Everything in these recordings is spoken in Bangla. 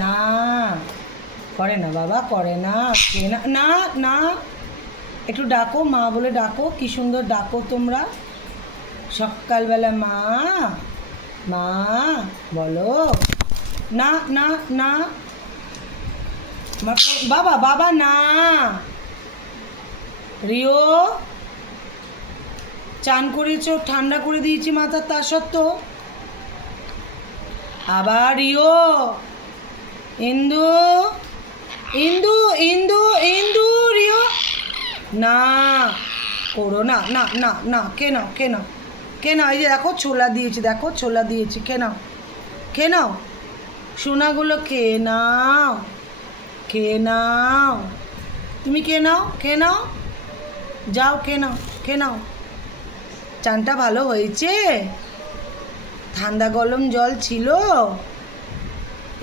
না করে না বাবা, করে না, কে না, না না, একটু ডাকো মা বলে ডাকো, কি সুন্দর ডাকো তোমরা সকালবেলা, মা মা বলো। না না না, বাবা বাবা না। রিও, চান করেছ, ঠান্ডা করে দিয়েছি মাথা, তা সত্ত্বেও আবার রিও। ইন্দু ইন্দু ইন্দু ইন্দু, রিও না করো না, না না না, কে নাও কে নাও কে নাও, এই যে দেখো ছোলা দিয়েছি, দেখো ছোলা দিয়েছি, কে নাও কে নাও, সোনাগুলো কে নাও, কে নাও, তুমি কে নাও, কে নাও, যাও কে নাও, কে নাও। চানটা ভালো হয়েছে, ঠান্ডা গরম জল ছিল,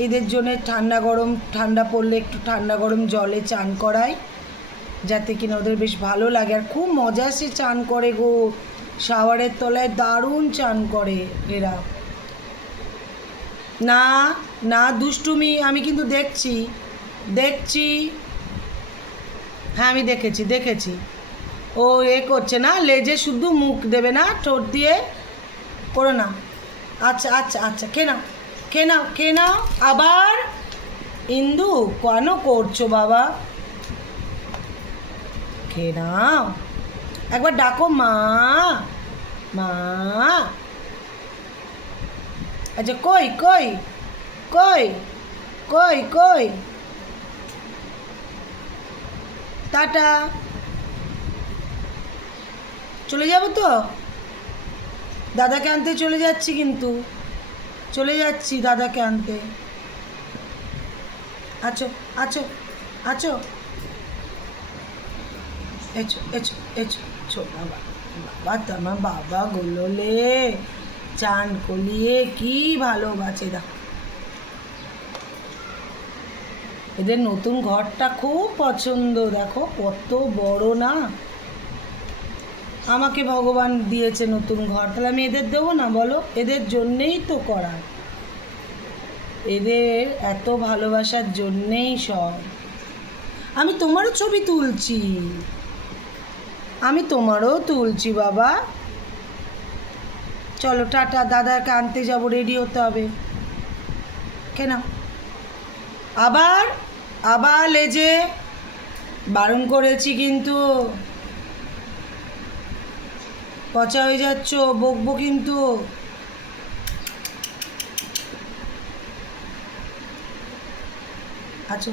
এদের জন্য ঠান্ডা গরম, ঠান্ডা পড়লে একটু ঠান্ডা গরম জলে চান করাই, যাতে কিনা ওদের বেশ ভালো লাগে, আর খুব মজা সে চান করে গো, শাওয়ারের তলায় দারুণ চান করে এরা। না না দুষ্টুমি, আমি কিন্তু দেখছি দেখছি, হ্যাঁ আমি দেখেছি দেখেছি, ও এ করছে না, লেজে শুধু মুখ দেবে না, ঠোঁট দিয়ে করো না। আচ্ছা আচ্ছা আচ্ছা, কে নাও কে নাও কে নাও, আবার ইন্দু কেন করছো বাবা, কে নাও, একবার ডাকো মা মা। আচ্ছা কই কই কই কই কই, টাটা, চলে যাবো তো, দাদাকে আনতে চলে যাচ্ছি, কিন্তু চলে যাচ্ছি দাদাকে আনতে, আছো আছো আছো, এছো এছো এছো, ছো বাবা, বাবা তোমার বাবা গোললে চান কলিয়ে কি ভালোবাসে, দেখো এদের নতুন ঘরটা খুব পছন্দ, দেখো কত বড় না, আমাকে ভগবান দিয়েছে নতুন ঘর, তাহলে আমি এদের দেবো না বলো, এদের জন্যেই তো করা, এদের এত ভালোবাসার জন্যেই সব। আমি তোমারও ছবি তুলছি, আমি তোমারও তুলছি বাবা, চলো টাটা, দাদাকে আনতে যাবো, রেডি হতে হবে, কেন আবার আবার লেজে, বারণ করেছি কিন্তু, পচা হয়ে যাচ্ছ, বকবো কিন্তু। আচ্ছা